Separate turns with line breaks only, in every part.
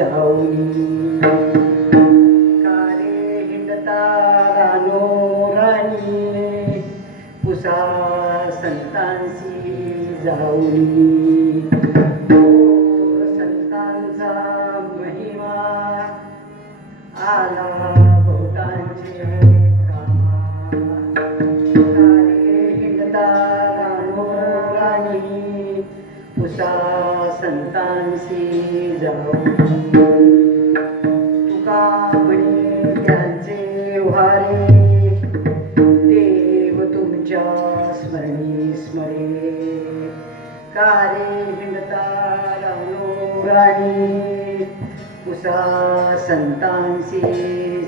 जाऊनी कारे हिंडता रानो राणी. पुसा संतांशी जाऊनी. संतांचा महिमा आला राणी. संतांशी जाऊ उसा संतांशी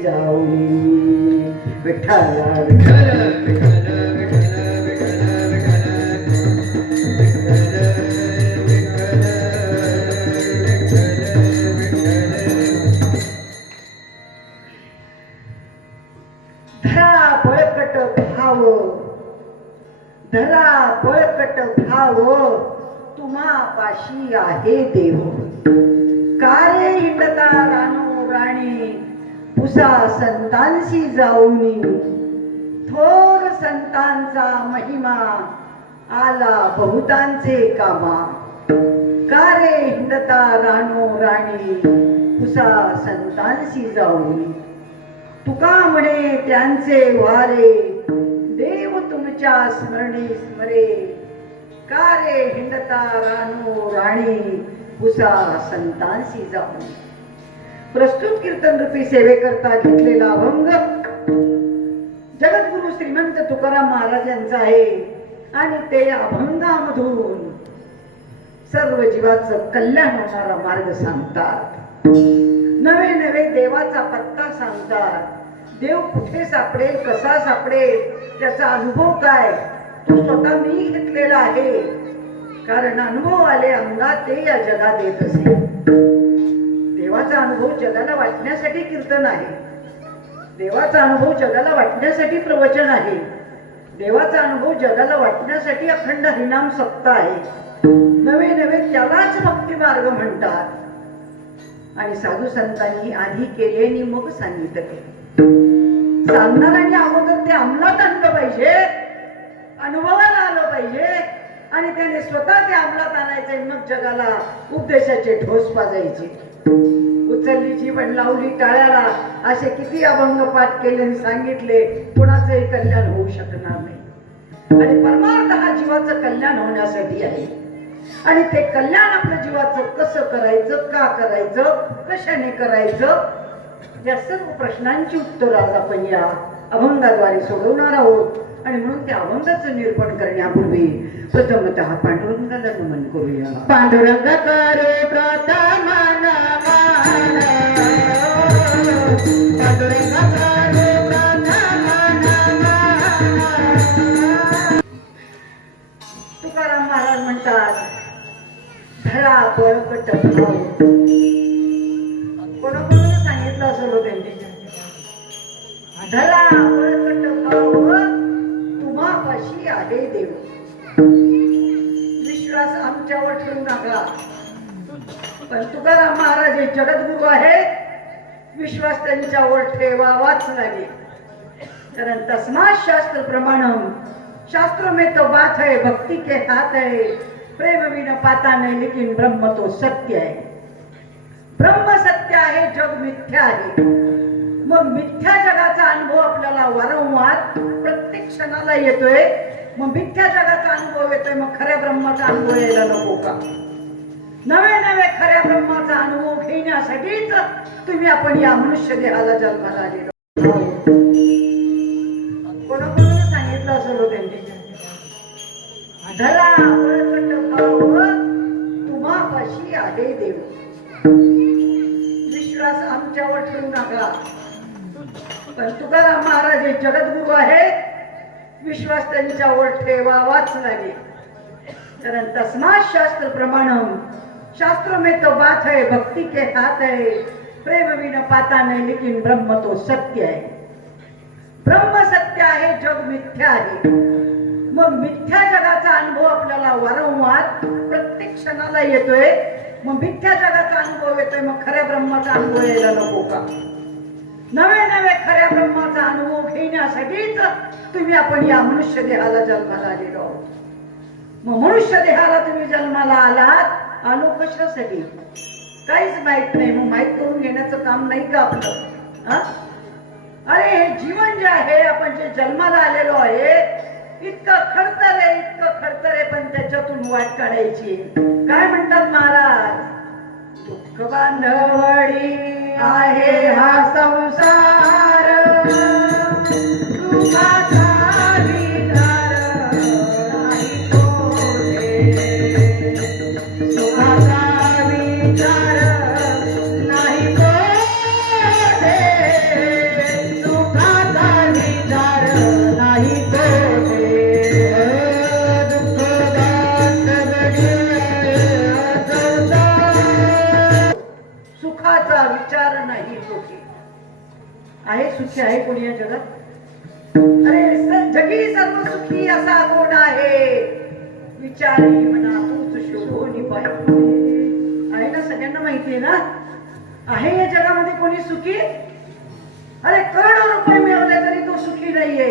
जाऊनी। विठ्ठल विठ्ठल धरा बळकट भाव धरा बळकट भाव तुम्हा पाशी आहे देव. रानो पुसा संतांशी जाऊनी थोर संतांचा महिमा आला बहुतांचे कामा. कारे हिंडता राणो राणी? पुसा संतांशी जाऊनी तुका म्हणे त्यांचे वारे. देव तुमच्या स्मरणी स्मरे. का रे हिंडता रानो राणी? पुसा संतांशी जाऊन प्रस्तुत कीर्तन रूपी सेवेकरता घेतलेला अभंग. जगद्गुरु श्रीमंत तुकाराम महाराज यांचा आहे. आणि ते अभंगामधून सर्व जीवाचं कल्याण होणारा मार्ग सांगतात. नवे नवे देवाचा पत्ता सांगतात. देव कुठे सापडेल कसा सापडेल त्याचा अनुभव काय? तो स्वतः मी घेतलेला आहे. कारण अनुभव आले अंगात ते या जगात येत असेल अनुभव जगाला वाटण्यासाठी कीर्तन आहे. देवाचा अनुभव जगाला वाटण्यासाठी प्रवचन आहे. देवाचा अनुभव जगाला वाटण्यासाठी अखंड हरिनाम सप्त आहे. नवे नवे त्यालाच भक्ती मार्ग म्हणतात. आणि साधू संतांनी आधी केले आणि मग सांगितले सांगणाऱ्यांनी अगोदर ते अंमलात आणलं पाहिजे. अनुभवाला आलं पाहिजे. आणि त्याने स्वतः ते अंमलात आणायचे मग जगाला उपदेशाचे ठोस पाजायचे. उचलली जीवन लावली टाळ्याला असे किती अभंग पाठ केले सांगितले कुणाचंही कल्याण होऊ शकणार नाही. आणि परमार्थ हा जीवाचं कल्याण होण्यासाठी आहे. आणि ते कल्याण आपल्या जीवाचं कसं करायचं का करायचं कशाने करायचं या सर्व प्रश्नांची उत्तर आज आपण या अभंगाद्वारे सोडवणार आहोत. आणि म्हणून त्या अभंगाचं निरूपण करण्यापूर्वी प्रथमत पांडुरंगाला नमन करूया.
पांडुरंग करे प्रथमा
महाराज म्हणतात धरा बळकट भाव कोणाकोणाला सांगितलं असं हो त्यांनी धरा बळकट भाव तुम्हापाशी आहे देव. विश्वास आमच्यावर ठेवू नका. पण तुकाराम महाराज हे जगद्गुरु आहेत. विश्वास त्यांच्यावर ठेवावाच लागेल. कारण तस्मात शास्त्र प्रमाण शास्त्र में तो बात है भक्ति के हाथ है। प्रेम बिन पाता नहीं लेकिन ब्रह्म तो सत्य है। ब्रह्म सत्य आहे जग मिथ्या आहे। मग मिथ्या जगाचा अनुभव आपल्याला वारंवार प्रत्येक क्षणाला येतोय. मग मिथ्या जगाचा अनुभव येतोय मग खऱ्या ब्रह्माचा अनुभव यायला नको का? नवे नवे खऱ्या ब्रह्माचा अनुभव घेण्यासाठीच तुम्ही आपण या मनुष्य देहाला जन्माला आलेलो धरा बळकट भाव तुम्हापाशी आहे देव. विश्वास आमच्यावर ठेवू नका. पण तुकाराम महाराज हे जगद्गुरु आहेत. विश्वास त्यांच्यावर ठेवावाच लागेल. कारण तस्मात शास्त्र प्रमाणम शास्त्र में तो बात है भक्ती के हाथ है प्रेम विन पाता नाही लेकिन ब्रह्म तो सत्य है ब्रह्म सत्य आहे जग मिथ्या आहे. मग मिथ्या जगाचा अनुभव आपल्याला वारंवार प्रत्येक क्षणाला येतोय. मग मिथ्या जगाचा अनुभव येतोय मग खऱ्या ब्रह्माचा अनुभव यायला नको का? नवे नवे खऱ्या ब्रह्माचा अनुभव घेण्यासाठीच तुम्ही आपण या मनुष्य देहाला जन्माला आलेलो आहोत. मग मनुष्य देहाला तुम्ही जन्माला आलात आलो कशासाठी? काहीच माहीत नाही मग माहीत करून घेण्याचं काम नाही का आपलं? अरे हे जीवन जे आहे आपण जे जन्माला आलेलो आहे इतकं खडतर आहे इतकं खडतर आहे पण त्याच्यातून वाट काढायची. काय म्हणतात महाराज? दुःख बांधवडी आहे हा संसार. आहे सुखी आहे कोणी या जगात? अरे जगी सर्व सुखी असा कोण आहे? विचारी म्हणा तूच शोधून आहे ना सगळ्यांना माहिती आहे ना? आहे या जगामध्ये कोणी सुखी? अरे करोडो रुपये मिळवले तरी तो सुखी नाहीये.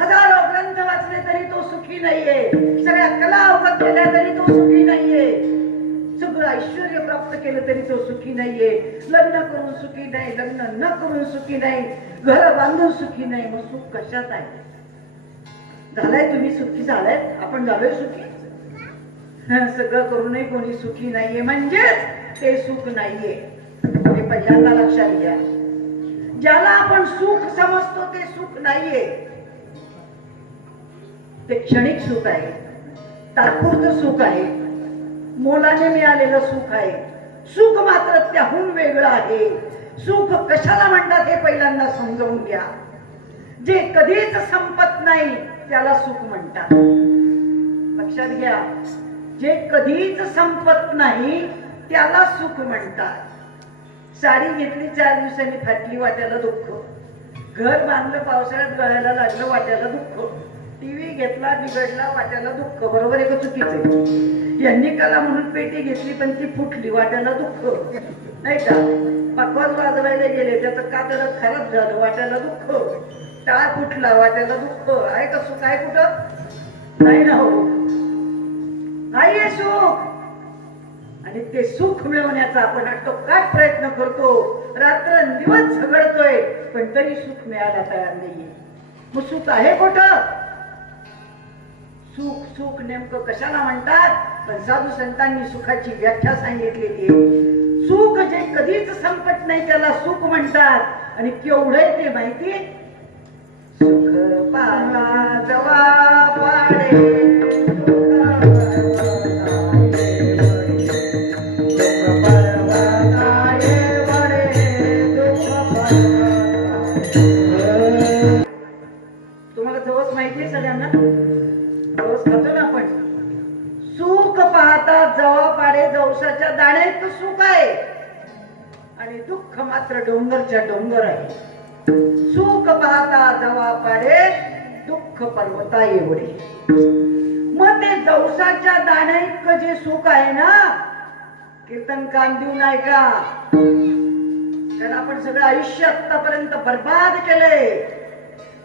हजारो ग्रंथ वाचले तरी तो सुखी नाहीये. सगळ्या कला अवगत केल्या तरी तो सुखी नाहीये. सगळं ऐश्वर प्राप्त केलं तरी तो सुखी सुखी नाहीये. लग्न करून सुखी नाही लग्न न करून सुखी नाही. घर बांधून सुखी नाही मग सुख कशात आहे? झालाय तुम्ही सुखी झालाय? आपण झालोय सुखी? सगळं करूनही कोणी सुखी नाहीये. म्हणजेच ते सुख नाहीये. हे पहिल्यांदा लक्षात घ्या. ज्याला आपण सुख समजतो ते सुख नाहीये. ते क्षणिक सुख आहे. तात्पुरतं सुख आहे. मोलाने मिळालेलं सुख आहे. सुख मात्र त्याहून वेगळं आहे. सुख कशाला म्हणतात हे पहिल्यांदा समजावून घ्या. जे कधीच संपत नाही त्याला सुख म्हणतात. लक्षात घ्या जे कधीच संपत नाही त्याला सुख म्हणतात. साडी घेतली चार दिवसांनी फाटली वाट्याला दुःख घर बांधलं पावसाळ्यात गळायला लागलं वाट्याला दुःख टीव्ही घेतला बिघडला वाट्याला दुःख. बरोबर आहे का चुकीचं? यांनी कला म्हणून पेटी घेतली पण ती फुटली वाट्याला दुःख. नाही का? पकवाज वाजवायला गेले त्याचं कातड खराब झालं वाट्याला दुःख. टाळ फुटला वाट्याला दुःख. आहे का सुख? आहे कुठं? नाही ना हो. नाहीये सुख. आणि ते सुख मिळवण्याचा आपण आटोकाट प्रयत्न करतो. रात्र दिवस झगडतोय पण तरी सुख मिळायला तयार नाहीये. मग सुख आहे कुठं? सुख सुख नेमकं कशाला म्हणतात? पण साधू संतांनी सुखाची व्याख्या सांगितलेली आहे सुख जे कधीच संपत नाही त्याला सुख म्हणतात. आणि केवढं ते माहिती? सुख पाला जवा पाडे. दुःख मात्र डोंगरच्या डोंगर आहे. सुख पाहता जवा पाडे दुःख पर्वता एवढे. मग ते जवसाच्या दाण्या इतकं जे सुख आहे ना कीर्तन कान देऊ नाही का कारण आपण सगळं आयुष्य आतापर्यंत बर्बाद केलंय.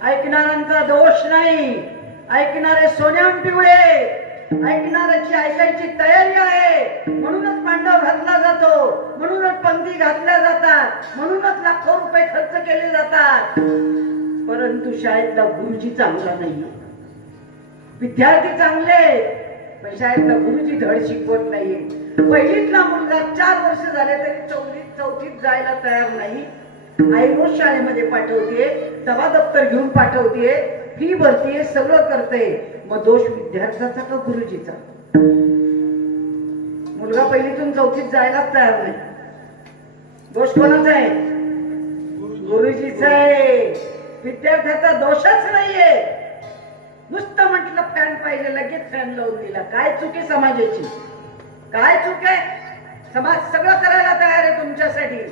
ऐकणाऱ्यांचा दोष नाही. ऐकणारे सोन्याम पिवळे. ऐकणाऱ्याची ऐकायची तयारी आहे. म्हणूनच मांडव घातला जातो. म्हणूनच पंक्ती घातल्या जातात. म्हणूनच लाखो रुपये खर्च केले जातात. परंतु शाळेतला गुरुजी चांगला नाही विद्यार्थी चांगले पण शाळेतला गुरुजी धड शिकवत नाहीये. पहिलीतला मुलगा चार वर्ष झाले तरी चौथीत चौथीत जायला तयार नाही. आई रोज शाळेमध्ये पाठवते दवा दप्तर घेऊन पाठवते फी भरतीये सगळं करते. मग दोष विद्यार्थ्याचा का गुरुजीचा? मुलगा पहिलीतून चौथीत जायलाच तयार नाही. दोष कोणाचा आहे? गुरुजीचा आहे. विद्यार्थ्याचा दोषच नाहीये. नुसतं म्हटलं फॅन पाहिजे लगेच फॅन लावून दिला. काय चुकी समाजाची? काय चूक आहे? समाज सगळं करायला तयार आहे तुमच्यासाठी.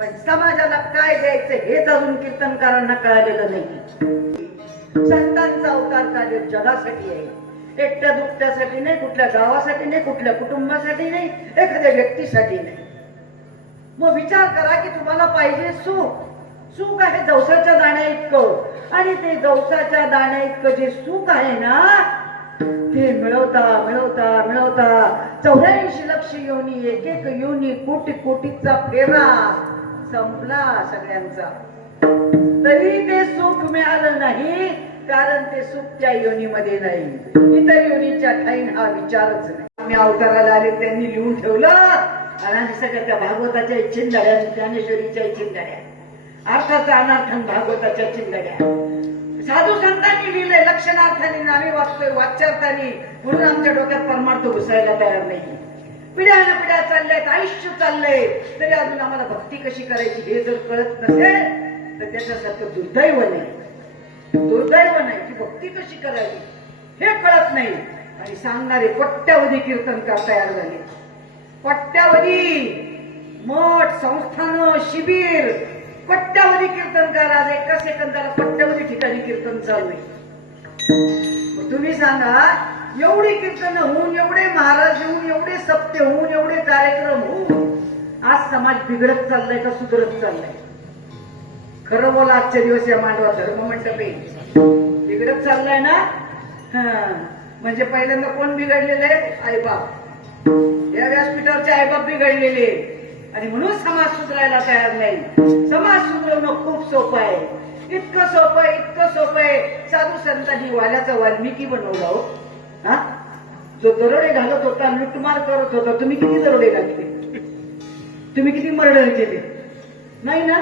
पण समाजाला काय द्यायचं हेच अजून कीर्तनकारांना कळालेलं नाही. संतांचा अवतार कार्य जगासाठी आहे. एकट्या दुकट्यासाठी नाही कुठल्या गावासाठी नाही कुठल्या कुटुंबासाठी नाही एखाद्या व्यक्तीसाठी नाही. मग विचार करा की तुम्हाला पाहिजे सुख. सुख आहे जवसाच्या दाण्या इतकं. आणि ते जवसाच्या दाण्या इतकं जे सुख आहे ना ते मिळवता मिळवता मिळवता. चौऱ्याऐंशी लक्ष योनी एक एक योनी कोटी कोटीचा फेरा संपला सगळ्यांचा. तरी ते सुख मिळालं नाही कारण ते सुख त्या योनीमध्ये नाही. इतर योनीच्या ठाईन हा विचारच नाही. आम्ही अवताराला आले त्यांनी लिहून ठेवलं. आणि आम्ही सगळ्या त्या भागवताच्या चिंधड्या ज्ञानेश्वरीच्या चिंधड्या. अर्थाचा अनर्थन भागवताच्या चिंधड्या. साधू संतांनी लिहिलंय लक्षणार्थाने नावे वाचतोय वाच्यार्थाने. म्हणून आमच्या डोक्यात परमार्थ घुसायला तयार नाही. पिढ्या ना पिढ्या चालल्यात आयुष्य चाललंय. तरी अजून आम्हाला भक्ती कशी करायची हे जर कळत नसेल तर त्याच्यासारखं दुर्दैव नाही. दुर्दैव नाही की भक्ती कशी करावी? हे कळत नाही. आणि सांगणारे कोट्यावधी कीर्तनकार तयार झाले. कोट्यावधी मठ संस्थान शिबिर कोट्यावधी कीर्तनकार आज एका सेकंदाला कोट्यावधी ठिकाणी कीर्तन चालू आहे. तुम्ही सांगा एवढी कीर्तन होऊन एवढे महाराज होऊन एवढे सप्ते होऊन एवढे कार्यक्रम होऊन आज समाज बिघडत चाललाय का सुधरत चाललाय? खरं बोला आजच्या दिवस या मांडवा धर्म मंडपे बिघडत चाललाय ना? हा. म्हणजे पहिल्यांदा कोण बिघडलेलं आहे? आईबाप. या व्यासपीठावरचे आईबाप बिघडलेले आणि म्हणून समाज सुधारायला तयार नाही. समाज सुधारणं खूप सोपं आहे. इतकं सोपं आहे इतकं सोपं आहे. साधू संतांनी वाल्याचा वाल्मिकी बनवला हो. हा? जो दरोडे घालत होता लुटमार करत होता तुम्ही किती दरोडे घातले? तुम्ही किती मर्डर केले? नाही ना?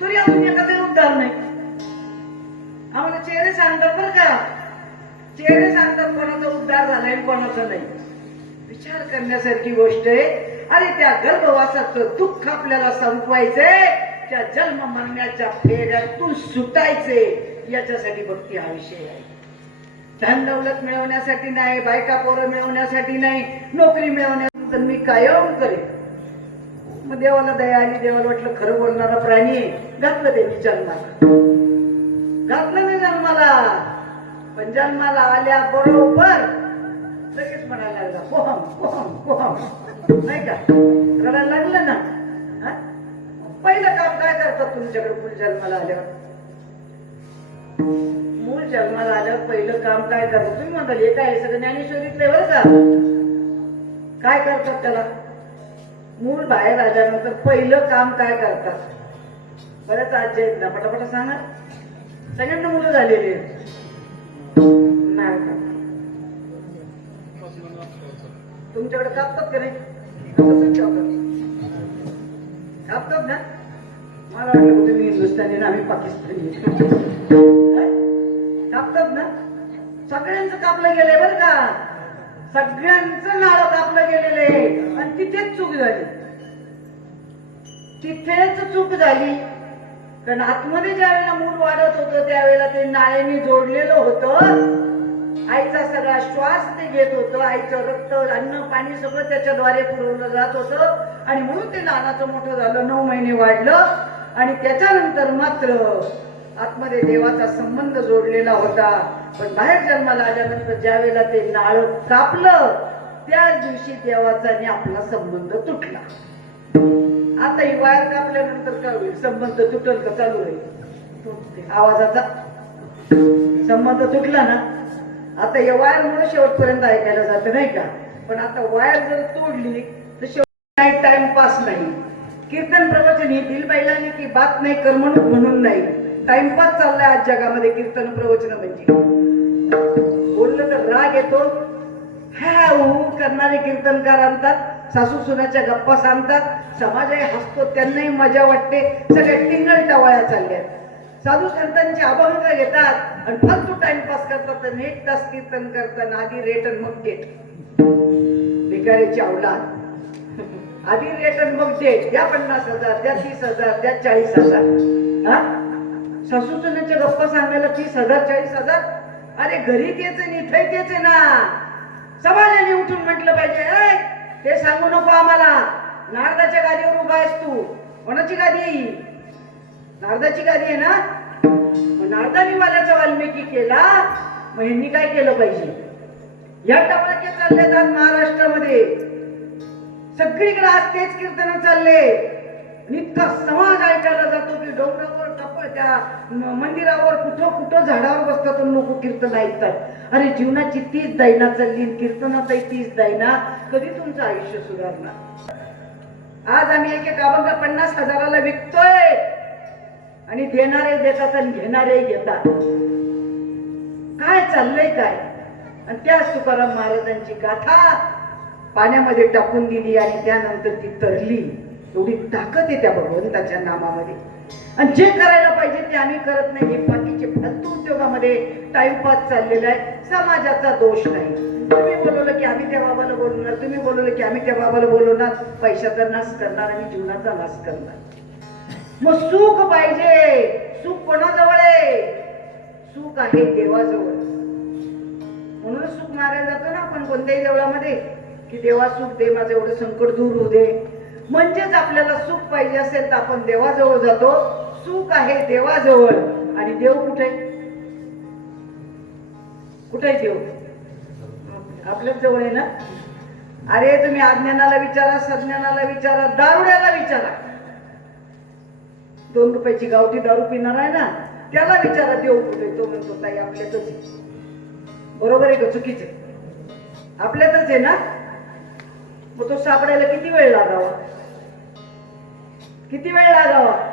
तरी अजून एखादा उद्धार नाही. आम्हाला चेहरे सांगतात बरं का. चेहरे सांगतात कोणाचा उद्धार झालाय कोणाचा नाही. विचार करण्यासारखी गोष्ट आहे. अरे त्या गर्भवासाचं दुःख आपल्याला संपवायचंय. त्या जन्म मरण्याच्या फेऱ्यातून सुटायचे याच्यासाठी भक्ती हा विषय आहे. धन दौलत मिळवण्यासाठी नाही बायका पोरं मिळवण्यासाठी नाही नोकरी मिळवण्यासाठी तर मी कायम करेन. मग देवाला दया आली देवाला वाटलं खरं बोलणारा प्राणी आहे. घातलं त्यांनी जन्माला. घातलं नाही जन्माला. पण जन्माला आल्या बरोबर लगेच म्हणायला लागला पोहम पोहम पोहम. नाही का? रडायला लागलं ना? पहिलं काम काय करतात तुमच्याकडे मूल जन्माला आल्यावर? मूल जन्माला आल्यावर पहिलं काम काय करतात? तुम्ही म्हणताल हे काय सगळं ज्ञानेश्वरीतलं बरं का? काय करतात त्याला? मूल बाहेर आल्यानंतर पहिलं काम काय करतात? बरेच आजी आहेत ना पटापटा सांगा. सगळ्यांना मुलं झालेली आहेत. नाही तुमच्याकडे कापतात का नाही? कापतात ना? मला वाटलं कुठे मी हिंदुस्थानी ना आम्ही पाकिस्तानी. कापतात ना? सगळ्यांचं कापलं गेलंय बरं का? सगळ्यांचं नाळ कापलं गेलेलं आहे. आणि तिथेच चूक झाली. तिथेच चूक झाली. कारण आतमध्ये ज्यावेळेला मूल वाढत होतं त्यावेळेला ते नाळेने जोडलेलं होतं. आईचा सगळा श्वास ते घेत होतं. आईचं रक्त अन्न पाणी सगळं त्याच्याद्वारे पुरवलं जात होतं. आणि म्हणून ते लहानाचं मोठं झालं. नऊ महिने वाढलं. आणि त्याच्यानंतर मात्र आतमध्ये देवाचा संबंध जोडलेला होता. पण बाहेर जन्माला आल्यानंतर ज्यावेळेला ते नाळ कापलं त्याच दिवशी देवाचा आणि आपला संबंध तुटला. आता हिवाळ्यात वायर कापल्यानंतर काय होईल? संबंध तुटल का चालू राहील तुटते. आवाजाचा. संबंध तुटला ना? आता या वायर म्हणून शेवटपर्यंत ऐकायला जात नाही का? पण आता वायर जर तोडली तर शेवट नाही टाइमपास नाही. कीर्तन प्रवचन ही दिल बैलाने की बात नाही करमणूक म्हणून नाही. टाइमपास चाललाय आज जगामध्ये कीर्तन प्रवचन म्हणजे. बोललं तर राग येतो. हा ऊ करणारे कीर्तनकार आणतात सासू सुनाच्या गप्पा सांगतात समाजही हसतो त्यांनाही मजा वाटते. सगळ्या टिंगळ टवाळ्या चालल्यात. साधू संतांचे अभंग घेतात आणि फालतू टाइमपास करतात आणि एक तास कीर्तन करतात आधी रेट आणि मग डेट भिकारीची औलाद आधी रेट आणि मग डेट द्या पन्नास हजार द्या तीस हजार द्या चाळीस हजार. हा? सासू सुनेच्या गप्पा सांगायला तीस हजार चाळीस हजार? अरे घरी तेच आहे आणि इथंही तेच आहे ना. समाजाने उठून म्हटलं पाहिजे ते सांगू नको आम्हाला. नारदाच्या गादीवर उभा आहेस तू. कोणाची गादी? नारदाची गादी आहे ना? नारदानी वाल्याचा वाल्मिकी केला मग यांनी काय केलं पाहिजे? या टपळके चालले आहेत आज महाराष्ट्रामध्ये. सगळीकडे आज तेच कीर्तन चालले. नितका इतका समाज ऐकायला जातो की डोंगरावर त्या मंदिरावर कुठं कुठं झाडावर बसतात लोक कीर्तन ऐकतात. अरे जीवनाची तीच दैना चालली कीर्तनाचा तीच दैना. कधी तुमचं आयुष्य सुधारणार? आज आम्ही एक एक अभंग पन्नास हजाराला विकतोय. आणि देणारे देतात आणि घेणारे घेतात. काय चाललंय काय? आणि त्याच तुकाराम महाराजांची गाथा पाण्यामध्ये टाकून दिली आणि त्यानंतर ती तरली. एवढी ताकद आहे त्या भगवंताच्या नामामध्ये. आणि जे करायला पाहिजे ते आम्ही करत नाही. बाकीचे फालतू उद्योगामध्ये टाइमपास चाललेला आहे. समाजाचा दोष नाही. तुम्ही बोलवलं की आम्ही त्या बाबाला बोलवणार तुम्ही बोलवलं की आम्ही त्या बाबाला बोलवणार. पैशाचा नाश करणार आणि जीवनाचा नाश करणार. मग सुख पाहिजे. सुख कोणाजवळ आहे? सुख आहे देवाजवळ. म्हणून सुख मारायला जातो ना आपण कोणत्याही देवळामध्ये की देवा सुख दे माझं एवढं संकट दूर होऊ दे. म्हणजेच आपल्याला सुख पाहिजे असेल तर आपण देवाजवळ जातो. सुख आहे देवाजवळ. आणि देव कुठे? कुठे आहे देव? आपल्याच जवळ आहे ना? अरे तुम्ही अज्ञानाला विचारा सज्ञानाला विचारा दारुड्याला विचारा. दोन रुपयाची गावठी दारू पिणार आहे ना? त्याला विचारा देव कुठे तो म्हणतो ताई आपल्यातच आहे. बरोबर आहे का? चुकीचे आपल्यातच आहे ना? मग तो सापडायला किती वेळ लागावा? किती वेळ लागावा